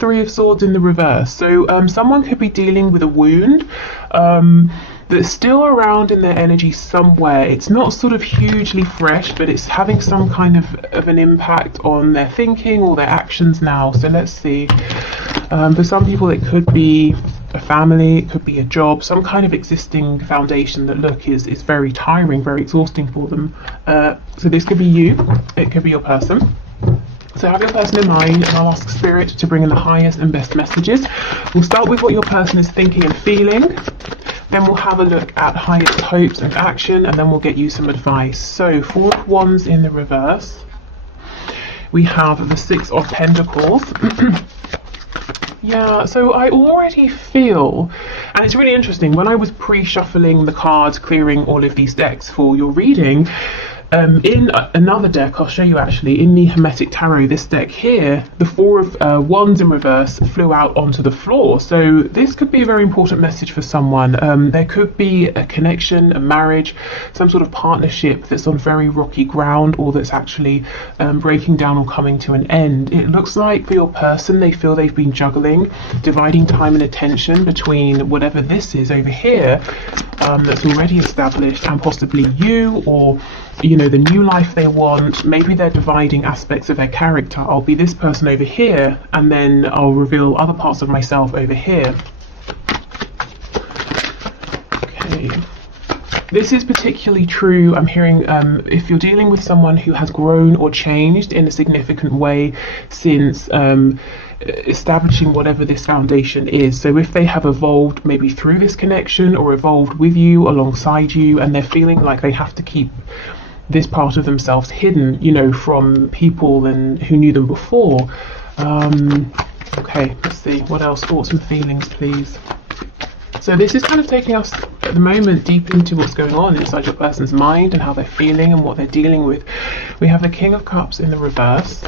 Three of Swords in the reverse. So someone could be dealing with a wound that's still around in their energy somewhere. It's not sort of hugely fresh, but it's having some kind of an impact on their thinking or their actions now. So let's see. For some people it could be a family, it could be a job, some kind of existing foundation that is very tiring, very exhausting for them. So this could be you, it could be your person. So have your person in mind, and I'll ask Spirit to bring in the highest and best messages. We'll start with what your person is thinking and feeling, then we'll have a look at highest hopes and action, and then we'll get you some advice. So 4 of Wands in the reverse, we have the 6 of Pentacles. Yeah, so I already feel, and it's really interesting, when I was pre-shuffling the cards, clearing all of these decks for your reading, in another deck, I'll show you actually, in the Hermetic Tarot, this deck here, the 4 of Wands in reverse flew out onto the floor. So this could be a very important message for someone. There could be a connection, a marriage, some sort of partnership that's on very rocky ground, or that's actually breaking down or coming to an end. It looks like for your person, they feel they've been juggling, dividing time and attention between whatever this is over here that's already established, and possibly you, or the new life they want. Maybe they're dividing aspects of their character. I'll be this person over here, and then I'll reveal other parts of myself over here. Okay. This is particularly true, I'm hearing, if you're dealing with someone who has grown or changed in a significant way since establishing whatever this foundation is. So if they have evolved maybe through this connection, or evolved with you, alongside you, and they're feeling like they have to keep this part of themselves hidden, from people who knew them before. Okay, let's see, what else? Thoughts and feelings, please. So this is kind of taking us at the moment deep into what's going on inside your person's mind and how they're feeling and what they're dealing with. We have the King of Cups in the reverse,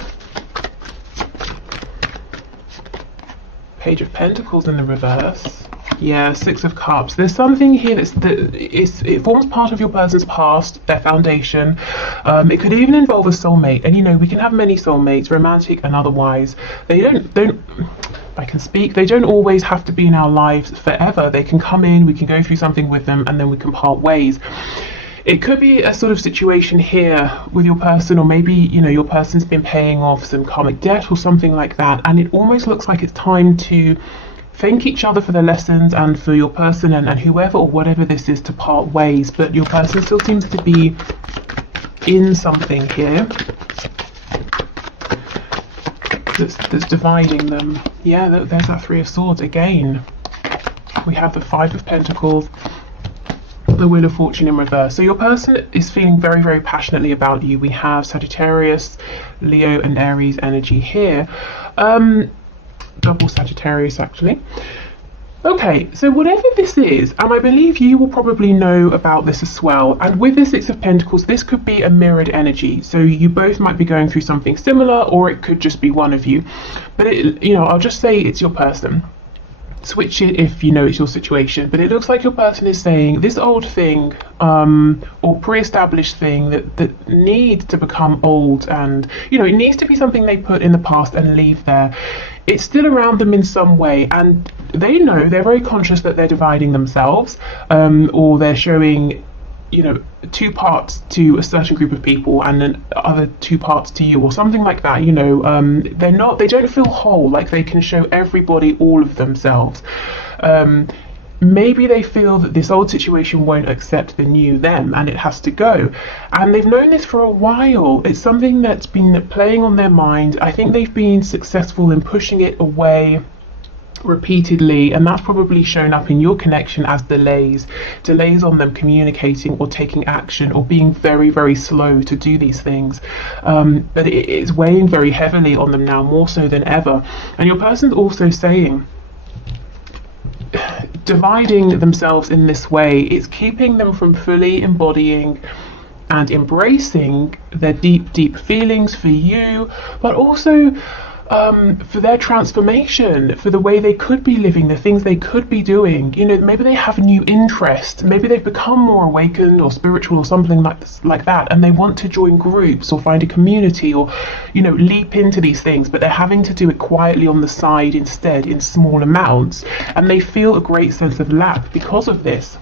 Page of Pentacles in the reverse. Yeah, 6 of Cups. There's something here it forms part of your person's past, their foundation. It could even involve a soulmate, and we can have many soulmates, romantic and otherwise. They don't always have to be in our lives forever. They can come in, we can go through something with them, and then we can part ways. It could be a sort of situation here with your person, or maybe your person's been paying off some karmic debt or something like that, and it almost looks like it's time to thank each other for their lessons, and for your person and whoever or whatever this is to part ways. But your person still seems to be in something here that's dividing them. Yeah, there's that 3 of Swords again. We have the 5 of Pentacles, the Wheel of Fortune in reverse. So your person is feeling very, very passionately about you. We have Sagittarius, Leo and Aries energy here. Double Sagittarius actually. Okay, so whatever this is, and I believe you will probably know about this as well, and with the 6 of Pentacles, this could be a mirrored energy. So you both might be going through something similar, or it could just be one of you. But I'll just say it's your person. Switch it if it's your situation, but it looks like your person is saying this old thing or pre-established thing that needs to become old, and it needs to be something they put in the past and leave there. It's still around them in some way, and they know, they're very conscious that they're dividing themselves, or they're showing 2 parts to a certain group of people and then other 2 parts to you, or something like that. They don't feel whole, like they can show everybody all of themselves. Maybe they feel that this old situation won't accept the new them, and it has to go, and they've known this for a while. It's something that's been playing on their mind. I think they've been successful in pushing it away repeatedly, and that's probably shown up in your connection as delays on them communicating or taking action, or being very, very slow to do these things. But it's weighing very heavily on them now, more so than ever. And your person's also saying dividing themselves in this way is keeping them from fully embodying and embracing their deep, deep feelings for you, but also for their transformation, for the way they could be living, the things they could be doing. You know, maybe they have a new interest, maybe they've become more awakened or spiritual or something like that, and they want to join groups or find a community or, you know, leap into these things, but they're having to do it quietly on the side instead in small amounts, and they feel a great sense of lack because of this.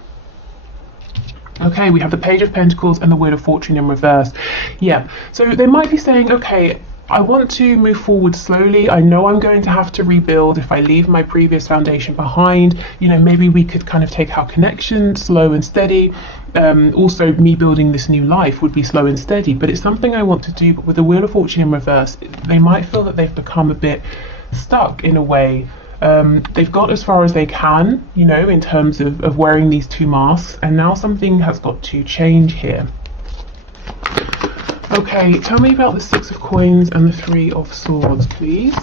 Okay, we have the Page of Pentacles and the Wheel of Fortune in reverse. Yeah, so they might be saying, okay, I want to move forward slowly. I know I'm going to have to rebuild if I leave my previous foundation behind. You know, maybe we could kind of take our connection slow and steady. Also, me building this new life would be slow and steady, but it's something I want to do. But with the Wheel of Fortune in reverse, they might feel that they've become a bit stuck in a way. They've got as far as they can, you know, in terms of wearing these two masks, and now something has got to change here. Okay, tell me about the Six of Coins and the Three of Swords, please.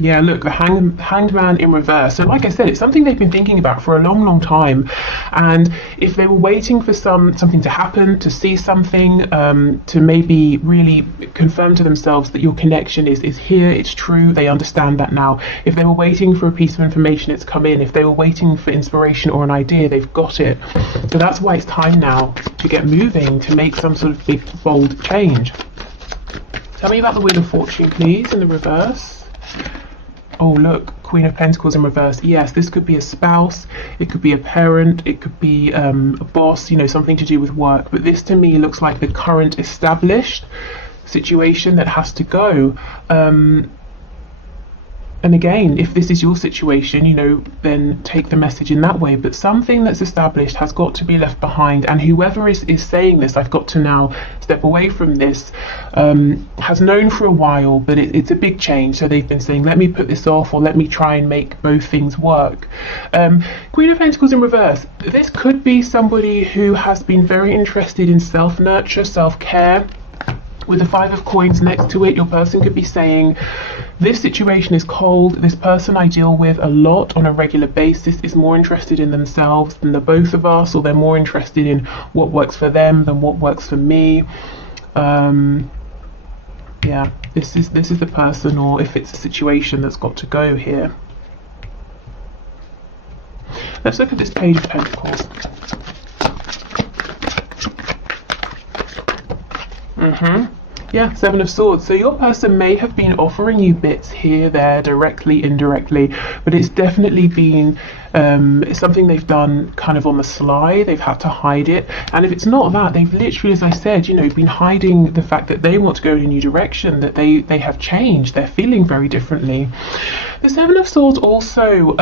Yeah, look, the Hanged Man in reverse. So like I said, it's something they've been thinking about for a long, long time. And if they were waiting for something to happen, to see something, to maybe really confirm to themselves that your connection is here, it's true, they understand that now. If they were waiting for a piece of information, it's come in. If they were waiting for inspiration or an idea, they've got it. So that's why it's time now to get moving, to make some sort of big, bold change. Tell me about the Wheel of Fortune, please, in the reverse. Oh, look, Queen of Pentacles in reverse. Yes, this could be a spouse, it could be a parent, it could be a boss, you know, something to do with work. But this to me looks like the current established situation that has to go. And again, if this is your situation, you know, then take the message in that way. But something that's established has got to be left behind. And whoever is saying this, I've got to now step away from this, has known for a while, but it's a big change. So they've been saying, let me put this off, or let me try and make both things work. Queen of Pentacles in reverse. This could be somebody who has been very interested in self-nurture, self-care. With the Five of Coins next to it, your person could be saying, this situation is cold, this person I deal with a lot on a regular basis is more interested in themselves than the both of us, or they're more interested in what works for them than what works for me. Yeah, this is the person, or if it's a situation that's got to go here. Let's look at this Page of Pentacles. Yeah, Seven of Swords. So your person may have been offering you bits here, there, directly, indirectly, but it's definitely been something they've done kind of on the sly. They've had to hide it. And if it's not that, they've literally, as I said, you know, been hiding the fact that they want to go in a new direction, that they have changed. They're feeling very differently. The Seven of Swords also,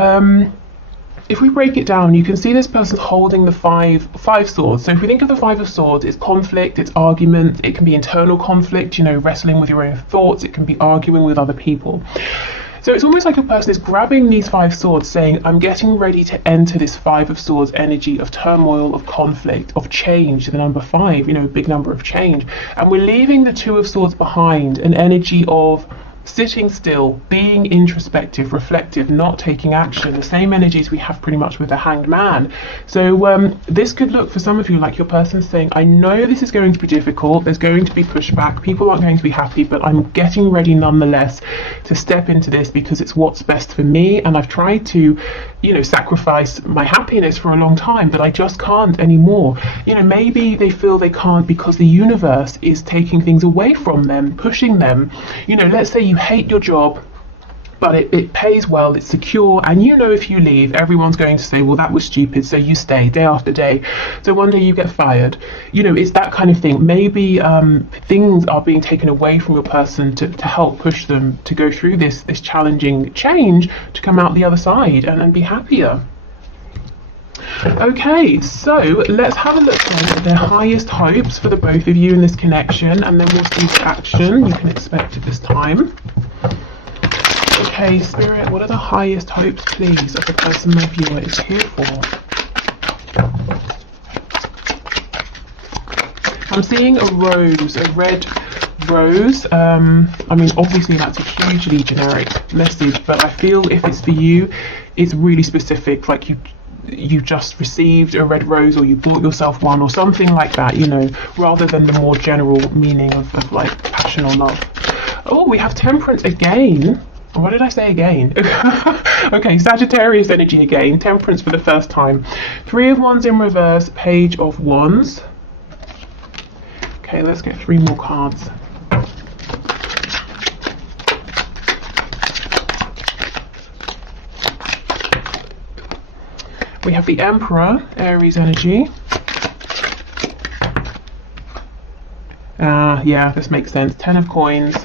if we break it down, you can see this person holding the five swords. So if we think of the Five of Swords, it's conflict, it's argument, it can be internal conflict, you know, wrestling with your own thoughts, it can be arguing with other people. So it's almost like a person is grabbing these five swords saying, I'm getting ready to enter this Five of Swords energy of turmoil, of conflict, of change, the number 5, you know, a big number of change. And we're leaving the Two of Swords behind, an energy of sitting still, being introspective, reflective, not taking action, the same energies we have pretty much with the Hanged Man. So this could look for some of you like your person saying, I know this is going to be difficult, there's going to be pushback, people aren't going to be happy, but I'm getting ready nonetheless to step into this because it's what's best for me, and I've tried to, you know, sacrifice my happiness for a long time, but I just can't anymore. You know, maybe they feel they can't because the universe is taking things away from them, pushing them. You know, let's say you hate your job, but it pays well, it's secure, and you know if you leave, everyone's going to say, well, that was stupid, so you stay day after day. So one day you get fired. You know, it's that kind of thing. Maybe things are being taken away from your person to help push them to go through this challenging change, to come out the other side and be happier. Okay, so let's have a look at their highest hopes for the both of you in this connection, and then we'll see the action you can expect at this time. Okay, Spirit, what are the highest hopes, please, of the person my viewer is here for? I'm seeing a rose, a red rose. I mean, obviously that's a hugely generic message, but I feel if it's for you, it's really specific, like you just received a red rose, or you bought yourself one, or something like that, you know, rather than the more general meaning of like passion or love. Oh, we have Temperance again. What did I say again? Okay, Sagittarius energy again. Temperance for the first time. Three of Wands in reverse, Page of Wands. Okay, let's get 3 more cards. We have the Emperor, Aries energy. Yeah, this makes sense. 10 of Coins.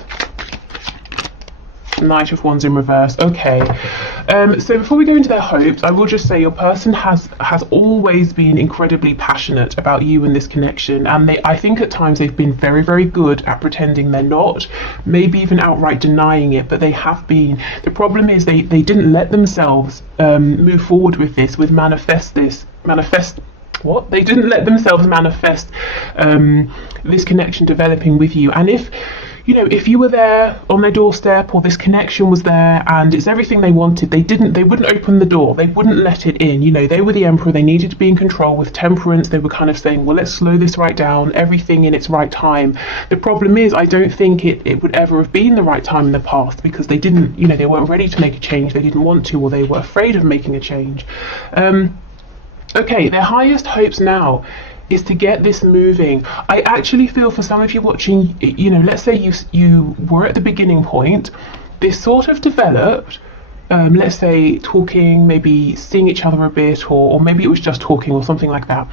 Knight of Wands in reverse. Okay, so before we go into their hopes, I will just say your person has always been incredibly passionate about you and this connection, and I think at times they've been very, very good at pretending they're not, maybe even outright denying it, but they have been. The problem is they didn't let themselves move forward with this, with they didn't let themselves manifest this connection developing with you. And if you were there on their doorstep, or this connection was there and it's everything they wanted, they wouldn't open the door, they wouldn't let it in. They were the Emperor, they needed to be in control. With Temperance, they were kind of saying, well, let's slow this right down, everything in its right time. The problem is, I don't think it would ever have been the right time in the past, because they didn't, they weren't ready to make a change, they didn't want to, or they were afraid of making a change. Okay, their highest hopes now is to get this moving. I actually feel for some of you watching, let's say you were at the beginning point, this sort of developed, let's say talking, maybe seeing each other a bit, or maybe it was just talking or something like that,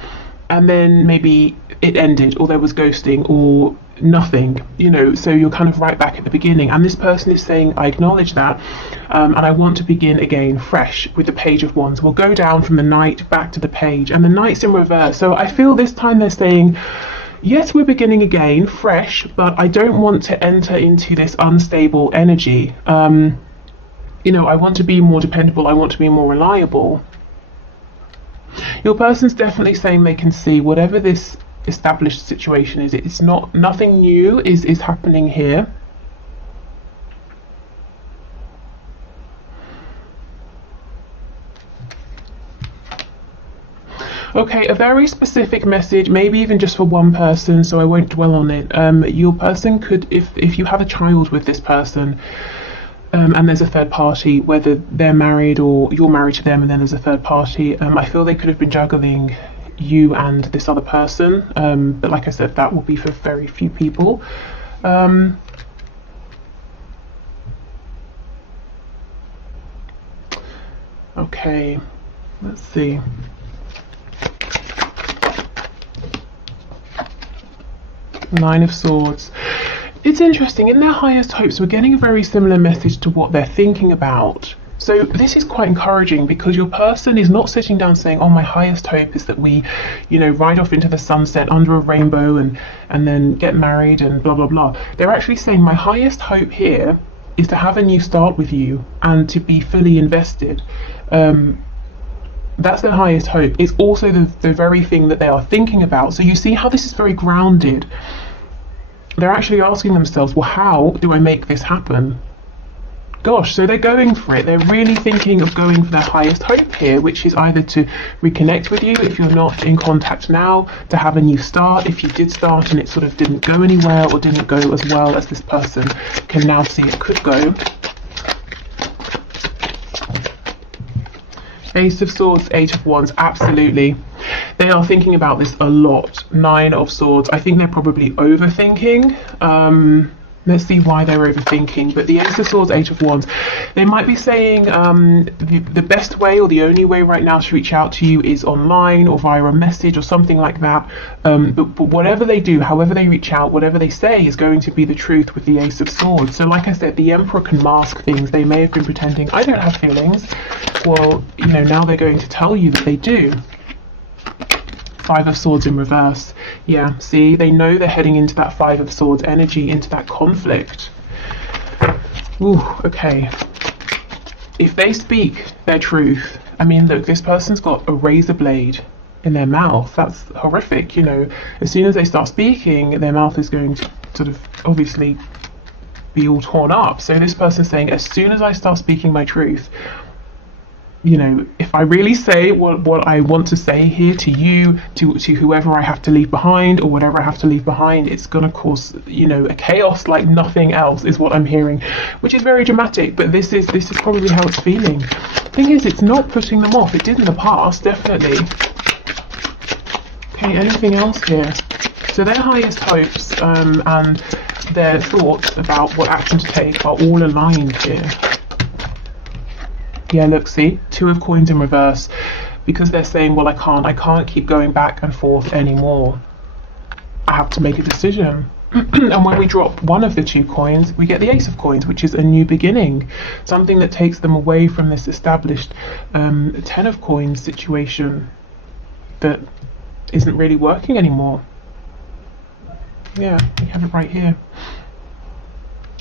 and then maybe it ended, or there was ghosting, or nothing, so you're kind of right back at the beginning, and this person is saying, I acknowledge that, and I want to begin again fresh with the Page of Wands. We'll go down from the Knight back to the Page, and the Knight's in reverse, so I feel this time they're saying, yes, we're beginning again fresh, but I don't want to enter into this unstable energy. I want to be more dependable, I want to be more reliable. Your person's definitely saying they can see whatever this established situation is, it's nothing new is happening here. Okay, a very specific message, maybe even just for one person, so I won't dwell on it. Your person could, if you have a child with this person, and there's a third party, whether they're married or you're married to them and then there's a third party, I feel they could have been juggling you and this other person, but like I said, that will be for very few people. Okay, let's see. Nine of Swords. It's interesting, in their highest hopes we're getting a very similar message to what they're thinking about. So this is quite encouraging, because your person is not sitting down saying, oh, my highest hope is that we, ride off into the sunset under a rainbow and then get married and blah, blah, blah. They're actually saying, my highest hope here is to have a new start with you and to be fully invested. That's their highest hope. It's also the very thing that they are thinking about. So you see how this is very grounded. They're actually asking themselves, well, how do I make this happen? Gosh, so they're going for it. They're really thinking of going for their highest hope here, which is either to reconnect with you if you're not in contact now, to have a new start if you did start and it sort of didn't go anywhere or didn't go as well as this person can now see it could go. Ace of Swords, Eight of Wands, absolutely. They are thinking about this a lot. Nine of Swords, I think they're probably overthinking. Let's see why they're overthinking. But the Ace of Swords, Eight of Wands, they might be saying the best way or the only way right now to reach out to you is online or via a message or something like that. But whatever they do, however they reach out, whatever they say is going to be the truth with the Ace of Swords. So like I said, the Emperor can mask things. They may have been pretending, I don't have feelings. Well, now they're going to tell you that they do. Five of Swords in reverse. Yeah, see, they know they're heading into that Five of Swords energy, into that conflict. Ooh, okay. If they speak their truth, I mean, look, this person's got a razor blade in their mouth. That's horrific, As soon as they start speaking, their mouth is going to sort of obviously be all torn up. So this person's saying, as soon as I start speaking my truth, you know, if I really say what I want to say here to you, to whoever I have to leave behind or whatever I have to leave behind, it's going to cause, you know, a chaos like nothing else is what I'm hearing, which is very dramatic, but this is probably how it's feeling. Thing is, it's not putting them off. It did in the past, definitely. Okay, anything else here? So their highest hopes and their thoughts about what action to take are all aligned here. Yeah, look, see, 2 of coins in reverse, because they're saying, well, I can't keep going back and forth anymore. I have to make a decision. And when we drop one of the 2 coins, we get the Ace of Coins, which is a new beginning, something that takes them away from this established 10 of Coins situation that isn't really working anymore. Yeah, we have it right here.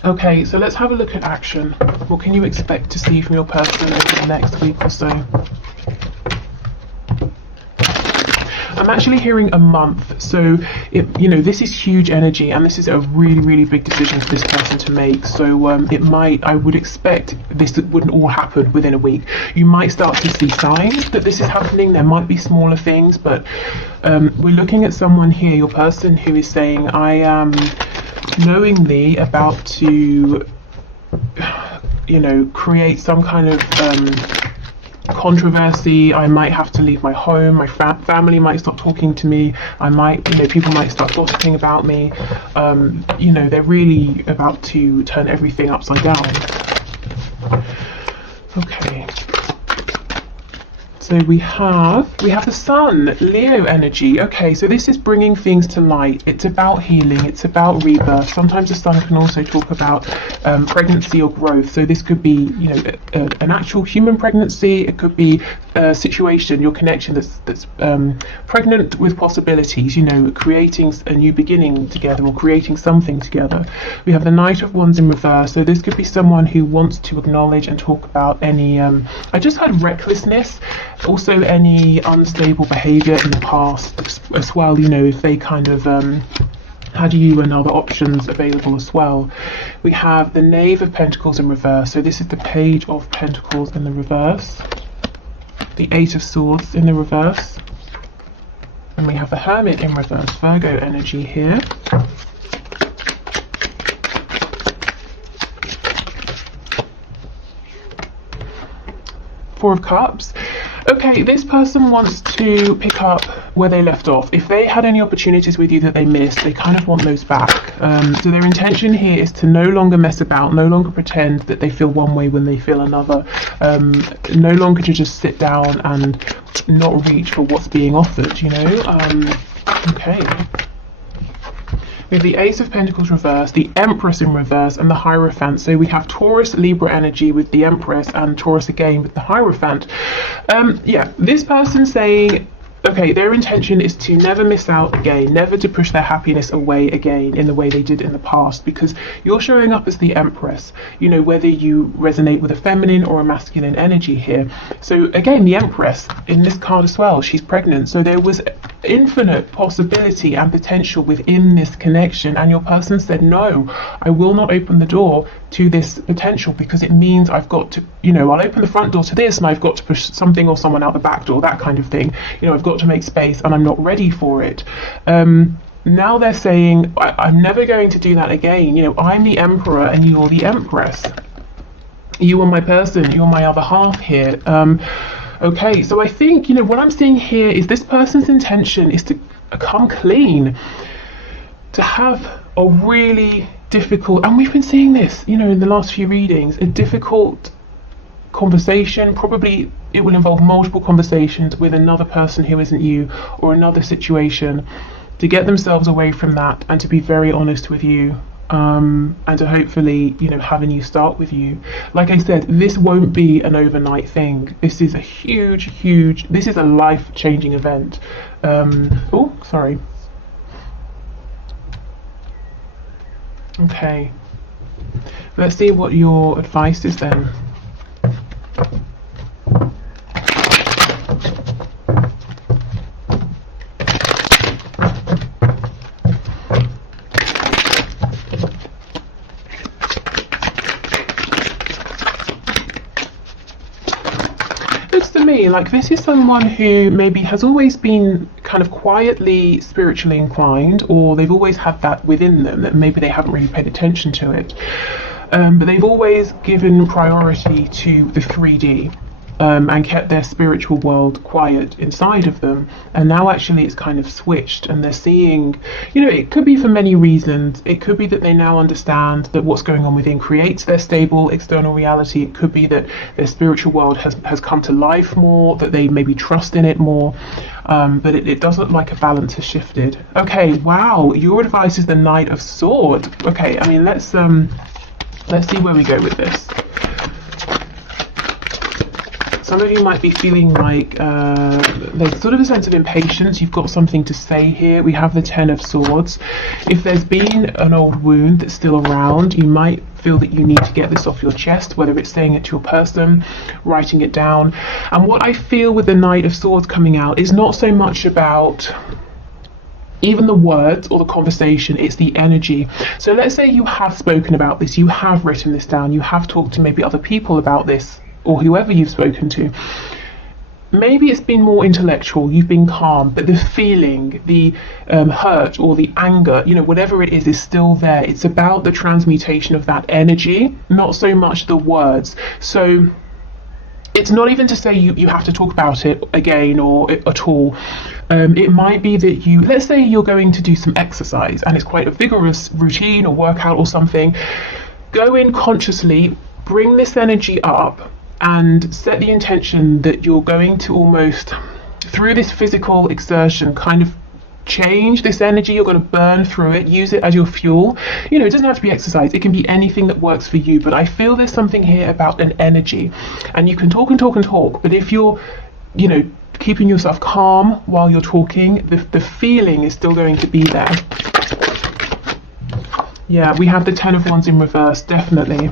Okay, so let's have a look at action. What can you expect to see from your person over the next week or so? I'm actually hearing a month, so you know, this is huge energy, and this is a really, really big decision for this person to make. So I would expect this wouldn't all happen within a week. You might start to see signs that this is happening. There might be smaller things, but we're looking at someone here, your person, who is saying, I am knowingly about to, you know, create some kind of controversy. I might have to leave my home. My family might stop talking to me. I might, you know, people might start gossiping about me. You know, they're really about to turn everything upside down. Okay. So we have the Sun, Leo energy. Okay, so this is bringing things to light. It's about healing. It's about rebirth. Sometimes the Sun can also talk about pregnancy or growth. So this could be, you know, an actual human pregnancy. It could be a situation, your connection that's pregnant with possibilities. You know, creating a new beginning together or creating something together. We have the Knight of Wands in reverse. So this could be someone who wants to acknowledge and talk about any. I just had recklessness. Also any unstable behavior in the past as well, you know, if they kind of had you and other options available as well. We have the Knave of Pentacles in reverse, so this is the Page of Pentacles in the reverse, the 8 of Swords in the reverse, and we have the Hermit in reverse, Virgo energy here. Four of Cups. Okay, this person wants to pick up where they left off. If they had any opportunities with you that they missed, they kind of want those back. So their intention here is to no longer mess about, no longer pretend that they feel one way when they feel another, no longer to just sit down and not reach for what's being offered, you know? Okay. We have the Ace of Pentacles reverse, the Empress in reverse, and the Hierophant. So we have Taurus, Libra energy with the Empress, and Taurus again with the Hierophant. Yeah, this person saying, okay, their intention is to never miss out again, never to push their happiness away again in the way they did in the past, because you're showing up as the Empress, you know, whether you resonate with a feminine or a masculine energy here. So again, the Empress in this card as well, she's pregnant, so there was infinite possibility and potential within this connection, and your person said, no, I will not open the door to this potential because it means I've got to, you know, I'll open the front door to this and I've got to push something or someone out the back door, that kind of thing. You know, I've got to make space and I'm not ready for it. Now they're saying, I'm never going to do that again. You know, I'm the Emperor and you're the Empress. You are my person, you're my other half here. Okay, so I think, you know, what I'm seeing here is this person's intention is to come clean, to have a really difficult, and we've been seeing this, you know, in the last few readings, a difficult conversation. Probably it will involve multiple conversations with another person who isn't you, or another situation, to get themselves away from that and to be very honest with you, and to hopefully, you know, have a new start with you. Like I said, this won't be an overnight thing. This is a huge, this is a life-changing event. Oh, sorry. Okay, let's see what your advice is then. for me, like this is someone who maybe has always been kind of quietly spiritually inclined, or they've always had that within them, that maybe they haven't really paid attention to it. But they've always given priority to the 3D. And kept their spiritual world quiet inside of them, and now actually it's kind of switched, and they're seeing, you know, it could be for many reasons. It could be that they now understand that what's going on within creates their stable external reality. It could be that their spiritual world has come to life more, that they maybe trust in it more, but it does look like a balance has shifted. Okay, wow, your advice is the Knight of Swords. Okay, I mean, let's see where we go with this. Some of you might be feeling like there's sort of a sense of impatience. You've got something to say here. We have the Ten of Swords. If there's been an old wound that's still around, you might feel that you need to get this off your chest, whether it's saying it to a person, writing it down. And what I feel with the Knight of Swords coming out is not so much about even the words or the conversation, it's the energy. So let's say you have spoken about this, you have written this down, you have talked to maybe other people about this, or whoever you've spoken to. Maybe it's been more intellectual, you've been calm, but the feeling, the hurt or the anger, you know, whatever it is still there. It's about the transmutation of that energy, not so much the words. So it's not even to say you have to talk about it again or at all. It might be that let's say you're going to do some exercise and it's quite a vigorous routine or workout or something. Go in consciously, bring this energy up, and set the intention that you're going to almost, through this physical exertion, kind of change this energy. You're going to burn through it, use it as your fuel. You know, it doesn't have to be exercise, it can be anything that works for you, but I feel there's something here about an energy, and you can talk and talk and talk, but if you're, you know, keeping yourself calm while you're talking, the feeling is still going to be there. Yeah, we have the Ten of Wands in reverse, definitely.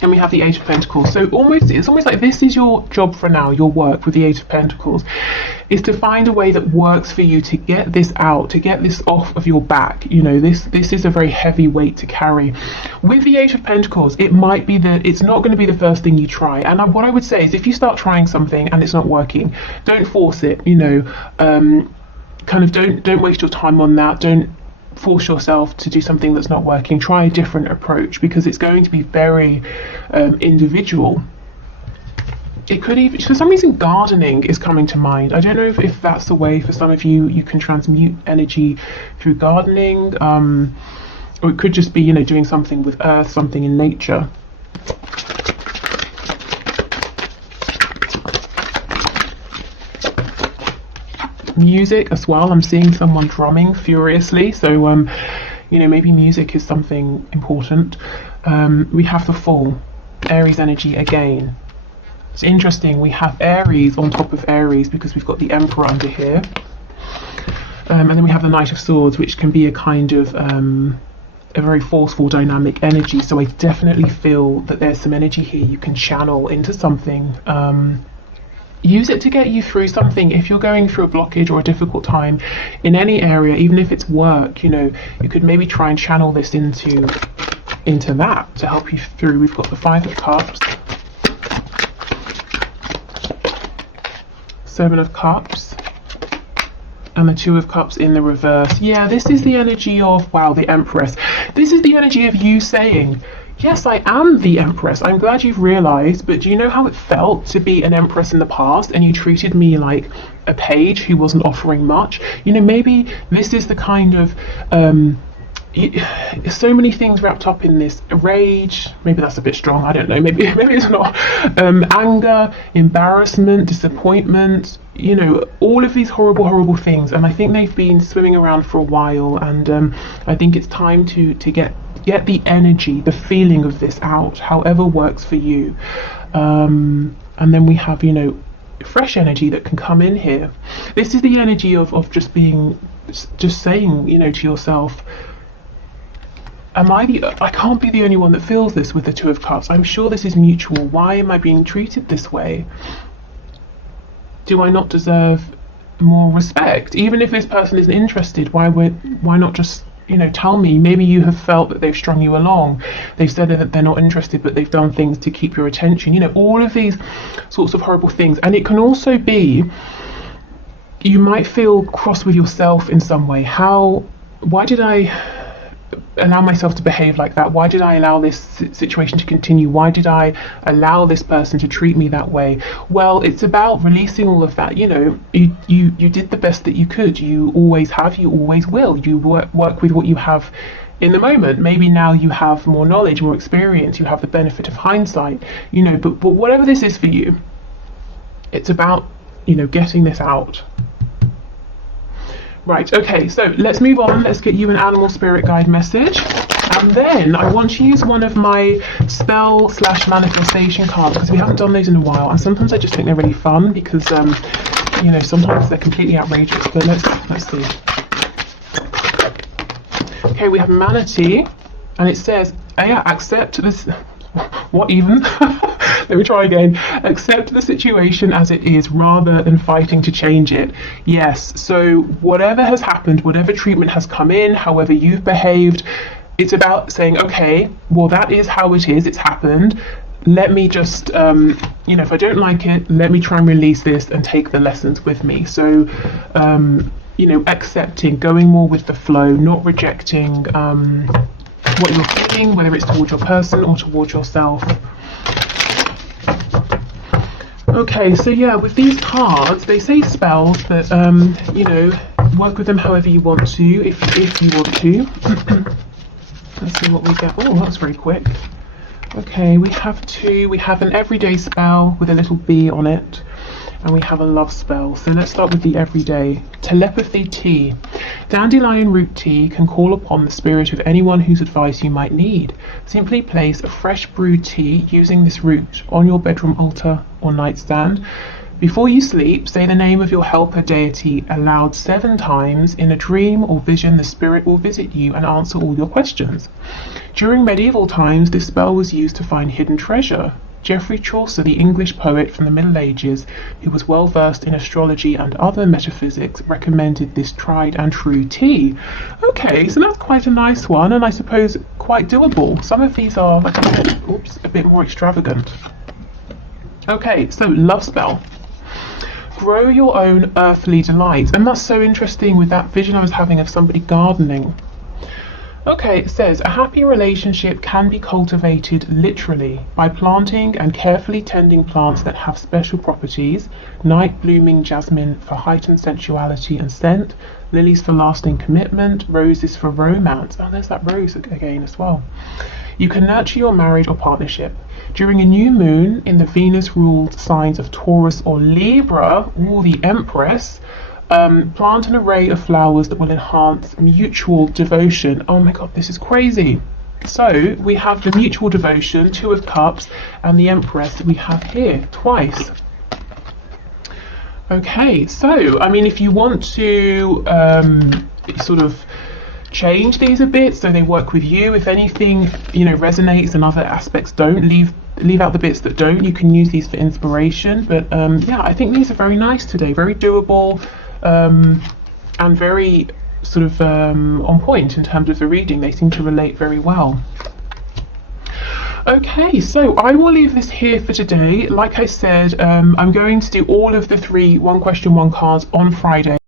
And we have the Eight of Pentacles. So it's almost like this is your job for now, your work with the Eight of Pentacles, is to find a way that works for you to get this out, to get this off of your back. You know, this is a very heavy weight to carry. With the Eight of Pentacles, it might be that it's not going to be the first thing you try. And what I would say is, if you start trying something and it's not working, don't force it, you know, kind of don't waste your time on that. Don't force yourself to do something that's not working. Try a different approach, because it's going to be very individual. It could even, for some reason, gardening is coming to mind. I don't know if that's the way for some of you. You can transmute energy through gardening, or it could just be, you know, doing something with earth, something in nature. Music as well. I'm seeing someone drumming furiously, so you know, maybe music is something important. We have the Fool, Aries energy again. It's interesting, we have Aries on top of Aries because we've got the Emperor under here, and then we have the Knight of Swords, which can be a kind of a very forceful, dynamic energy. So I definitely feel that there's some energy here you can channel into something. Use it to get you through something. If you're going through a blockage or a difficult time in any area, even if it's work, you know, you could maybe try and channel this into that to help you through. We've got the Five of Cups, Seven of Cups, and the Two of Cups in the reverse. Yeah, this is the energy of, wow, the Empress. This is the energy of you saying, yes, I am the Empress. I'm glad you've realised, but do you know how it felt to be an Empress in the past and you treated me like a page who wasn't offering much? You know, maybe this is the kind of, so many things wrapped up in this. Rage, maybe that's a bit strong, I don't know, maybe it's not. Anger, embarrassment, disappointment, you know, all of these horrible things. And I think they've been swimming around for a while, and I think it's time to get the energy, the feeling of this out, however works for you. And then we have, you know, fresh energy that can come in here. This is the energy of just saying, you know, to yourself, I can't be the only one that feels this with the Two of Cups. I'm sure this is mutual. Why am I being treated this way? Do I not deserve more respect? Even if this person isn't interested, why not just, you know, tell me. Maybe you have felt that they've strung you along. They've said that they're not interested, but they've done things to keep your attention. You know, all of these sorts of horrible things. And it can also be, you might feel cross with yourself in some way. Why did I allow myself to behave like that? Why did I allow this situation to continue? Why did I allow this person to treat me that way? Well, it's about releasing all of that. You know, you did the best that you could. You always have, you always will. You work with what you have in the moment. Maybe now you have more knowledge, more experience, you have the benefit of hindsight, you know, but whatever this is for you, it's about, you know, getting this out. Right, okay, so let's move on. Let's get you an animal spirit guide message. And then I want to use one of my spell / manifestation cards, because we haven't done those in a while. And sometimes I just think they're really fun because, you know, sometimes they're completely outrageous. But let's see. Okay, we have Manatee, and it says, yeah, accept this. What even? Let me try again. Accept the situation as it is rather than fighting to change it. Yes, so whatever has happened, whatever treatment has come in, however you've behaved, it's about saying, okay, well, that is how it is, it's happened. Let me just, you know, if I don't like it, let me try and release this and take the lessons with me. So, you know, accepting, going more with the flow, not rejecting what you're feeling, whether it's towards your person or towards yourself. Okay, so yeah, with these cards, they say spells, but you know, work with them however you want to, if you want to. Let's see what we get. Oh, that's very quick. Okay, we have two. We have an everyday spell with a little bee on it, and we have a love spell. So let's start with the everyday. Telepathy tea. Dandelion root tea can call upon the spirit of anyone whose advice you might need. Simply place a fresh brewed tea using this root on your bedroom altar or nightstand. Before you sleep, say the name of your helper deity aloud 7 times. In a dream or vision, the spirit will visit you and answer all your questions. During medieval times, this spell was used to find hidden treasure. Geoffrey Chaucer, the English poet from the Middle Ages, who was well versed in astrology and other metaphysics, recommended this tried and true tea. Okay, so that's quite a nice one, and I suppose quite doable. Some of these are a bit more extravagant. Okay, so love spell. Grow your own earthly delight. And that's so interesting with that vision I was having of somebody gardening. Okay, it says, a happy relationship can be cultivated literally by planting and carefully tending plants that have special properties. Night blooming jasmine for heightened sensuality and scent, lilies for lasting commitment, roses for romance. Oh, there's that rose again as well. You can nurture your marriage or partnership. During a new moon in the Venus-ruled signs of Taurus or Libra, or the Empress, plant an array of flowers that will enhance mutual devotion. Oh my god, this is crazy. So we have the mutual devotion, 2 of Cups, and the Empress we have here twice. Okay, so I mean, if you want to sort of change these a bit so they work with you, if anything, you know, resonates and other aspects don't, leave out the bits that don't. You can use these for inspiration, but yeah, I think these are very nice today, very doable. And very sort of on point in terms of the reading. They seem to relate very well. Okay, so I will leave this here for today. Like I said, I'm going to do all of the 3 one question, one cards on Friday.